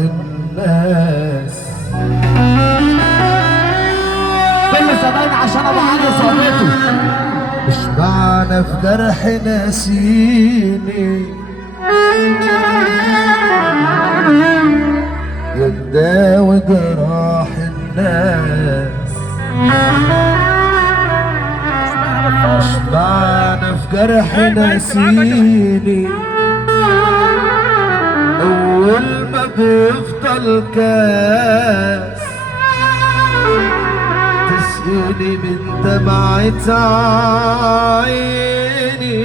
الناس. كل زمان عشان ابو علي صابته. مش معنى في جرح ناسيني يداوي جراح الناس. مش معنى في جرح ناسيني أول ما بيفضل كاس تسقيني من دمعة عيني.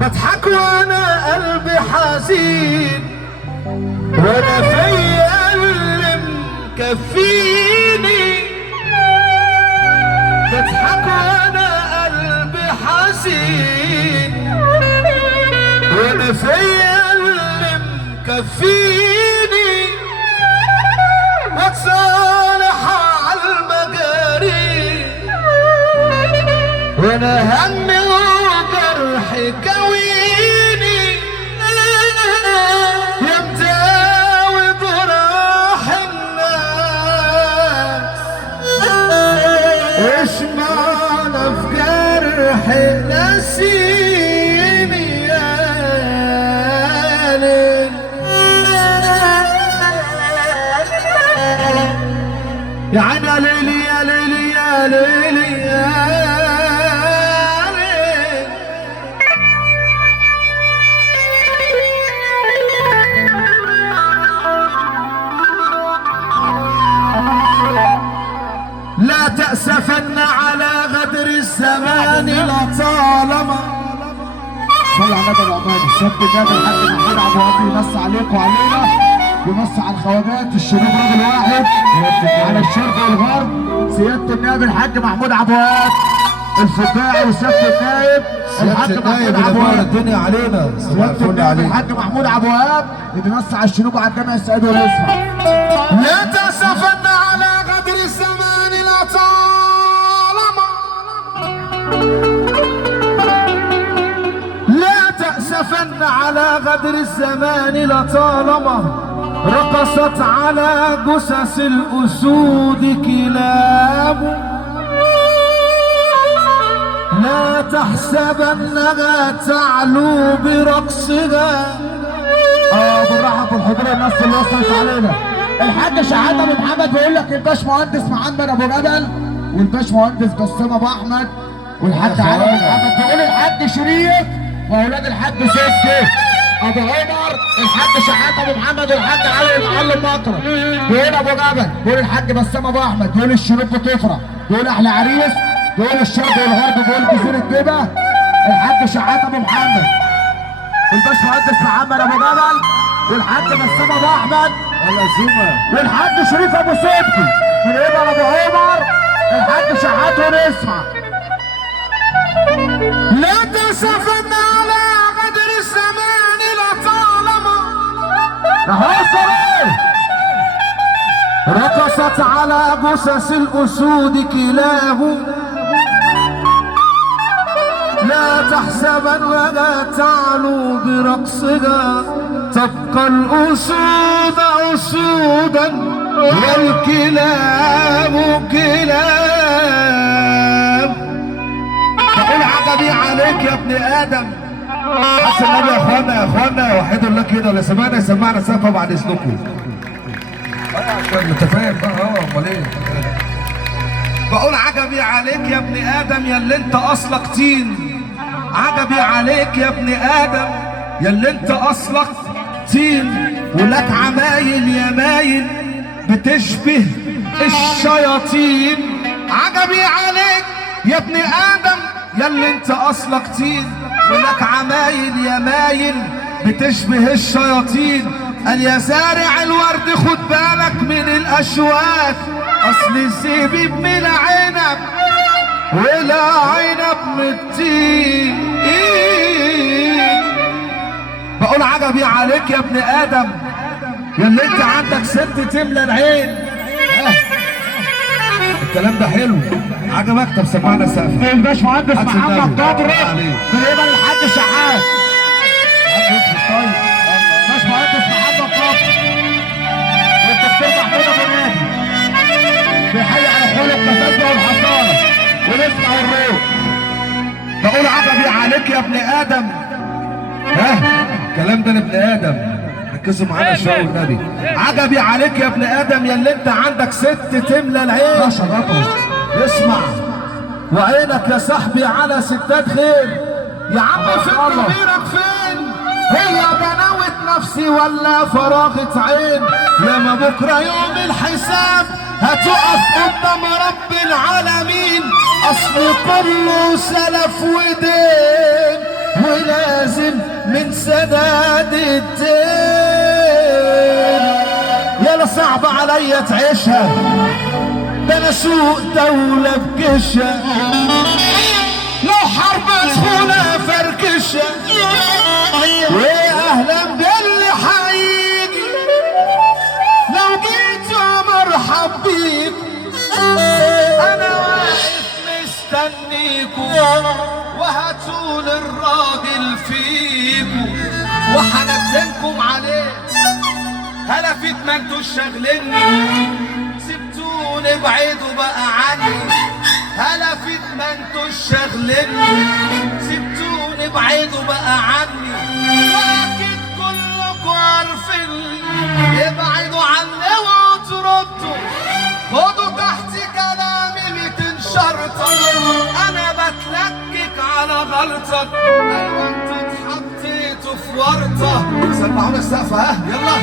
بضحك وانا قلبي حزين وانا فيا اللي مكفيني. بضحك وانا قلبي حزين وانا فيا اللي مكفيني. واتصالح على المجاري وانا همي وجرحي كويني. يا مداوي جراح الناس ايش معنى في جرحي ناسيني يا ليل. يا عيني يا ليلي يا ليلي يا ليلي يا ليل. لا تأسفن على غدر الزمان لطالما. صلى على النبي العماني السبت النبي الحاج محمود عبد الوهاب يمسي عليكم وعلينا، يمسي على الخواجات الشباب راجل واحد على الشرق والغرب. سيادة النائب الحاج محمود عبد الوهاب الفقاعي وسيادة النائب الحاج محمود عبد الوهاب. الدنيا علينا. سيادة النائب الحاج محمود عبد الوهاب بيمسي على الشنوب وعلى الجامع السعيد والاسمع. لا تأسفن على غدر الزمان لطالما. لا تأسفن على غدر الزمان لطالما رقصت على جثث الأسود كلاب. لا تحسبنها تعلو برقصها. بالراحه بالحضور الناس اللي وصلت علينا. الحاج شحاته ابو محمد بيقول لك الباش مهندس محمد ابو جبل والباش مهندس بسام ابو احمد والحاج علي ابو محمد. بيقول الحاج شريف واولاد الحاج سكه ابو عمر الحاج شحاته ابو محمد والحاج علي المعلم مطرب. بيقول ابو جبل بيقول الحاج بسام ابو احمد بيقول الشريف بتفرح بيقول احلى عريس بيقول الشرق والغرب بيقول جزيره الدبه الحاج شحاته ابو محمد والباش مهندس محمد ابو جبل والحاج بسام ابو احمد والحاج شريف ابو صبحي من ابن ابو عمر الحاج شحاته ونسمع. لا تأسفن على غدر الزمان لطالما رقصت على جثث الأسود كلاب. لا تحسبن ولا تعلو برقصها تبقى الأسود أسودا والكلاب كلاب. بقول عجبي عليك يا ابن آدم. حسن النبي يا اخوانا وحدوا الله كده ولا سمعنا سقفه بعد اذنكم. انت فاهم بقى امال ايه؟ بقول عجبي عليك يا ابن ادم يا اللي انت اصلك طين. عجبي عليك يا ابن ادم يا اللي انت اصلك طين ولك عمايل يا مايل بتشبه الشياطين. عجبي عليك يا ابن ادم يا اللي انت اصلك طين ولك عمايل يا مايل بتشبه الشياطين. قال يا زارع الورد خد بالك من الاشواك اصل الزبيب من العنب ولا عنب من التين. بقول عجبي عليك يا ابن ادم يا اللي انت عندك ست تملى العين. الكلام ده حلو عجبك؟ طب سمعنا سقف الباشمهندس محمد قدر بالنسبه للحاج شحات عليك يا ابن ادم. ها الكلام ده لابن ادم، ركزوا معانا شويه والنبي. عجبي عليك يا ابن ادم يا اللي انت عندك ست تملى العين. اسمع وعينك يا صاحبي على ستات خير. يا عم فين ضميرك فين؟ هي بناوة نفسي ولا فراغة عين؟ ياما بكره يوم الحساب هتقف قدام رب العالمين. اصل كله سلف ودين ولازم من سداد الدين. يلا صعب عليا تعيشها، ده انا سوق دولة بجيشها، لو حرب تكون فركشة. ويا اهلا باللي حيجي، لو جيت يا مرحب بيك. انا واقف مستنيكو وهتقول الراجل فيكو وحنبتنكم عليه. هلا فيت ما انتوش شاغليني، سبتوني ابعدوا بقى عني. هلا فيت ما انتوش شاغليني، سبتوني ابعدوا بقى عني. واكيد كلكوا عارفين، ابعدوا عني وتردوا. خدوا تحت كلامي 200 شرطة، انا بتلكك على غلطك. ايوه انتوا اتحطيتوا في ورطة. سمعونا السقف ها يلا.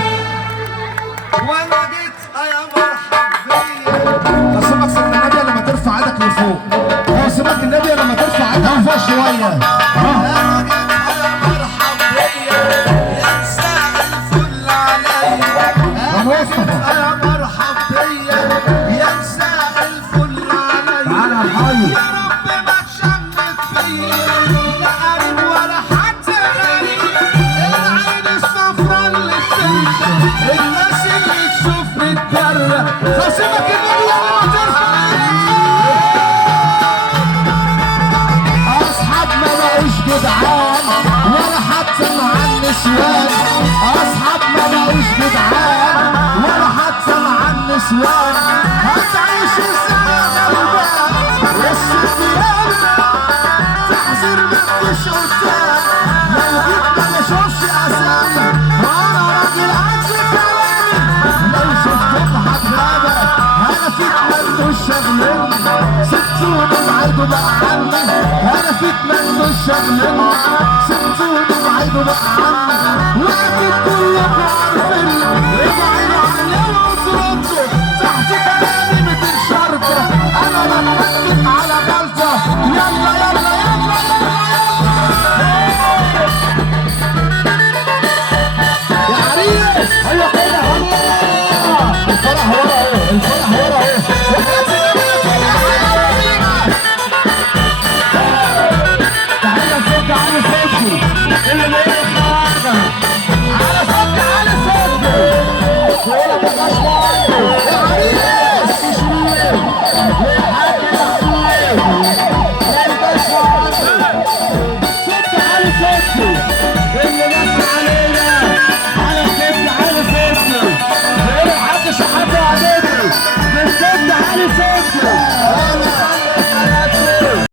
وانا جيت يا مرحب بيا. خصمك سيدنا النبي لما ترفع ايدك لفوق. خصمك النبي لما ترفع ايدك لفوق شويه. انا جيت يا مرحب بيا، يا مساء الفل عليا. انا جيت يا مرحب بيا، يا مساء الفل عليا. تعالى يا حي. يا رب ما تشمت فيا، لا قريب ولا حتى غريب. العين الصفرا اللي بتنشف، الناس اللي تشوفني تجرى. خصمك النبي لما ترفع اصحاب ما بقوش جدعان ولا حتى مع النسوان. اصحاب ما بقوش جدعان ولا حتى مع النسوان. هتعيش ازاي غلبان والصبيان تحذر منكش قدام. لو جيت ما بشوفش اسامي وانا راجل عكس كلامي. لو شفتكوا هتغابى انا فيك منه شغلني. سبتوني ابعدوا بقى عني، انا فيك منه شغلني. سبتوني ابعدوا بقى عني.